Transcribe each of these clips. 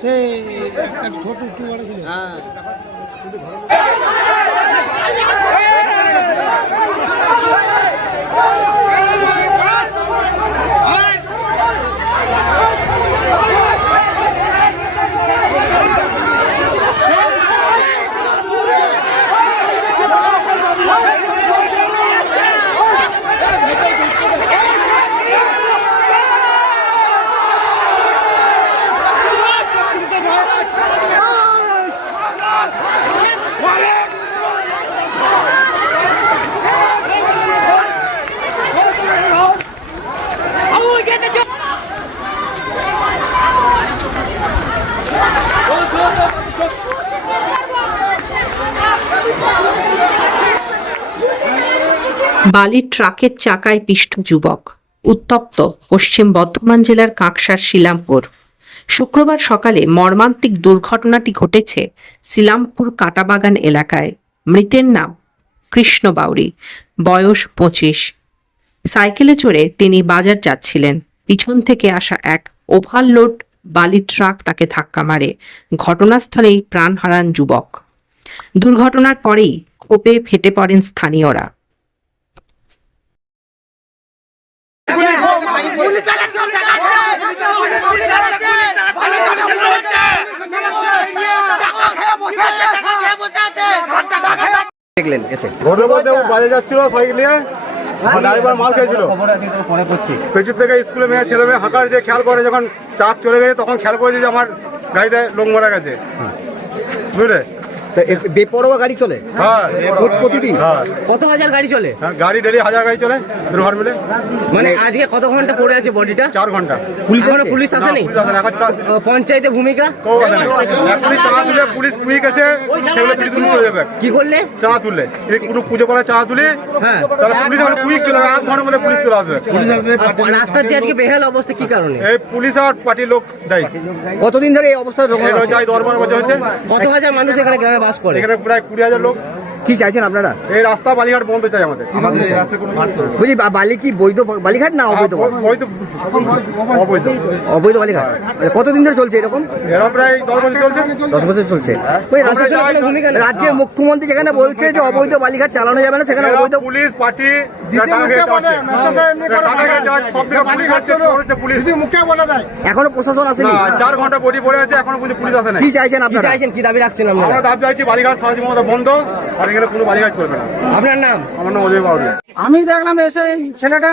সে একটা ছোট বড় ছিল হ্যাঁ। বালির ট্রাকের চাকায় পিষ্ট যুবক, উত্তপ্ত পশ্চিম বর্ধমান জেলার কাঁকসার শিলামপুর। শুক্রবার সকালে মর্মান্তিক দুর্ঘটনাটি ঘটেছে শিলামপুর কাটাবাগান এলাকায়। মৃতের নাম কৃষ্ণ বাউরি, বয়স পঁচিশ। সাইকেলে চড়ে তিনি বাজার যাচ্ছিলেন। পিছন থেকে আসা এক ওভারলোড বালির ট্রাক তাকে ধাক্কা মারে। ঘটনাস্থলেই প্রাণ হারান যুবক। দুর্ঘটনার পরেই ক্ষোভে ফেটে পড়েন স্থানীয়রা। দেখলেন এসে। ঘটে বলতে ও বাজে যাচ্ছিল সাইকেল নিয়ে। ড্রাইভার মাল খেয়েছিল। পেছন থেকে স্কুলে মেয়ে ছেলে মেয়ে হাঁকার যে খেয়াল করে যখন চাপ চলে গেছে তখন খেয়াল করেছে যে আমার গাড়িতে লোক মারা গেছে। বুঝলে? বেপরোয়া গাড়ি চলে? হ্যাঁ প্রতিদিন? হ্যাঁ। কত হাজার গাড়ি চলে? হ্যাঁ, গাড়ি ডেলি হাজার গাড়ি চলে দুর্ঘট মিলে। মানে আজকে কত ঘণ্টা পড়ে আছে বডিটা? চার ঘণ্টা। পুলিশ এখনও পুলিশ আসেনি? পঞ্চায়েতে ভূমিকা? পুলিশ কুইক এসে সেগুলো পুলিশ তুলে চলে কি করলে? চা তুললে। কোনো পুজো করে চা তুলি হ্যাঁ। তাহলে পুলিশ এখন কুইক চলে আধ ঘণ্টার মধ্যে পুলিশ চলে আসবে। রাস্তার যে আজকে বেহাল অবস্থা কি কারণে? এই পুলিশ আর পার্টির লোক দেয়। কতদিন ধরে এই অবস্থা যাই দশ বারো বছর হচ্ছে। কত হাজার মানুষ এখানে বাস করে। এখানে প্রায় কুড়ি হাজার লোক কি চাইছেন আপনারা? এই রাস্তা বালিঘাট বন্ধ চাই আমাদের। আমাদের এই রাস্তা কোনো বলছি বা- বালি কি বৈধ বালিঘাট না অবৈধ অবৈধ অবৈধ। অবৈধ বালিঘাট। আচ্ছা, কতদিন ধরে চলছে এরকম? এরকম প্রায় দশ বছর চলছে। দশ বছর চলছে। ওই আমরা রাজ্য যাই- রাজ্যের মুখ্যমন্ত্রী যেখানে বলছে যে অবৈধ বালিঘাট চালানো যাবে না সেখানে এরা অবৈধ পুলিশ পার্টি এরা টাকা খেয়ে চালাচ্ছে। এরা টাকা খেয়ে চালাচ্ছে, সব থেকে পুলিশ হচ্ছে চোর হচ্ছে পুলিশ। এখনও প্রশাসন আসেনি? না চার ঘণ্টা বডি পড়ে আছে এখনও পর্যন্ত পুলিশ আসে না কি চাইছেন আপনারা? চাইছেন? কি দাবি রাখছেন আমরা দাবি চাইছি বালিঘাট সারাজি মতো বন্ধ। আর কোনো না। আপনার নাম? আমার নাম অজয় বাউরি আমি দেখলাম এসে ছেলেটা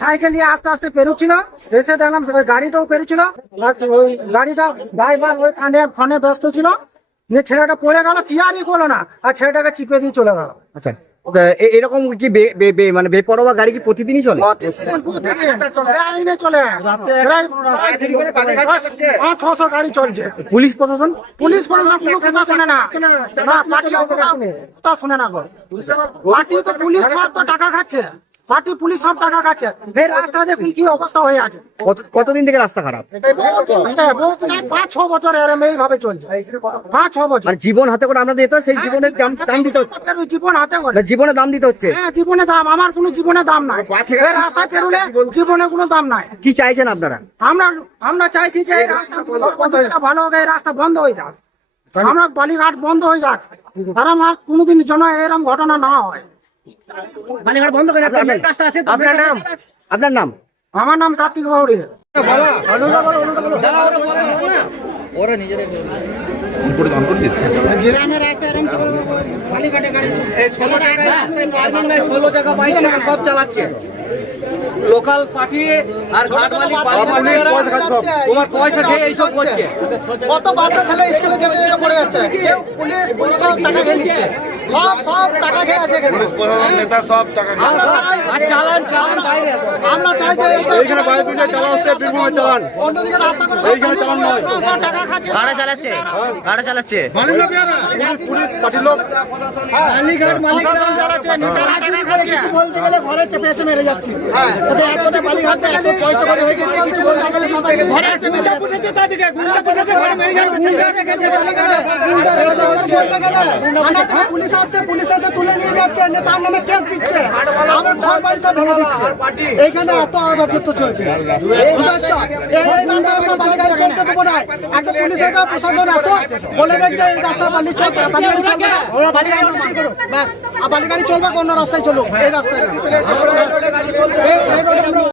সাইকেল নিয়ে আস্তে আস্তে পেরুচ্ছিল। এসে দেখলাম গাড়িটাও পেরুচ্ছিল। গাড়িটা ড্রাইভার ওই কানে ফোনে ব্যস্ত ছিল। যে ছেলেটা পড়ে গেল কি আর ই করল না। আর ছেলেটাকে চিপে দিয়ে চলে গেল। আচ্ছা। এরকম কি মানে বেপরোয়া গাড়ি কি প্রতিদিনই চলে? আইনে চলে। ছশো গাড়ি চলছে। পুলিশ প্রশাসন? পুলিশ প্রশাসন কোনো কথা শুনে না। না। কথা শুনে না পার্টি তো পুলিশ তো টাকা খাচ্ছে। পার্টি পুলিশ সব টাকা খাচ্ছে। এই রাস্তা দেখুন কি অবস্থা হয়ে আছে? কতদিন থেকে রাস্তা খারাপ? বহুদিন থেকে, বহুদিন আগে পাঁচ ছ বছর এরম এইভাবে চলছে। পাঁচ ছ বছর। মানে জীবন হাতে করে আমরা দিতে সেই জীবনের দাম দাম দিতে হচ্ছে। জীবন হাতে করে। না, জীবনে দাম দিতে হচ্ছে। হ্যাঁ জীবনে দাম। আমার কোনো জীবনে দাম নাই। এই রাস্তায় পেরুলে জীবনে কোনো দাম নাই। কি চাইছেন আপনারা? আমরা আমরা চাইছি যে এই রাস্তা ভালো হোক এই রাস্তা বন্ধ হয়ে যাক। আমরা বালিঘাট বন্ধ হয়ে যাক। আর আমার কোনোদিন যেন এরকম ঘটনা না হয়। বালিঘাট বন্ধ করে আপনার রাস্তা আছে আপনার নাম? আপনার নাম? আমার নাম কার্তিক বাউরি গ্রামের রাস্তা এরকম চলবে বালিঘাটে গাড়ি ষোলো টাকা বাইশ টাকা সব চালাচ্ছে লোকাল পার্টি আর তোমার পয়সা খেয়ে এইসব করছে। কত বাচ্চা ছেলে স্কুলে যেতে পড়ে যাচ্ছে। কেউ পুলিশ পুলিশটাও টাকা খেয়ে নিচ্ছে। সব সব টাকা খেয়ে আছে এখানে। নেতা সব টাকা আমরা চাই চালান চালান বাইরে আমরা চাই যে এইখানে বাইরে দুটো চালা আসছে বীরভূমে চালান। অন্যদিকে রাস্তা করে এইখানে চালান নয়। সব সব টাকা খাচ্ছে। কারা চালাচ্ছে? কারা চালাচ্ছে? পুলিশ পুলিশ পার্টির লোক। মালিঘাট মালিকরা রাজনীতি করে কিছু বলতে গেলে ঘরে চেপে এসে মেরে যাচ্ছে। ওদের এতটা বালিঘাটে এত পয়সা করে হয়ে গেছে কিছু বলতে গেলে ঘরে এসে মেরে যাচ্ছে। গুন্ডা পুষেছে ঘরে মেরে যাচ্ছে গুন্ডা এসে বলতে গেলে পুলিশ আসছে পুলিশ এসে তুলে নিয়ে যাচ্ছে তার নামে কেস দিচ্ছে। আবার ঘর বাড়ি সব ভেঙে দিচ্ছে। এইখানে এত অরাজত্ব চলছে। আমরা চলতে একটা পুলিশ একটা প্রশাসন আসো। বলে দেখছে এই রাস্তা বালি চলবে ওরা বালিগাড়ি ব্যাস আর বালিগাড়ি চলবে, অন্য রাস্তায় চলুক। এই রাস্তায়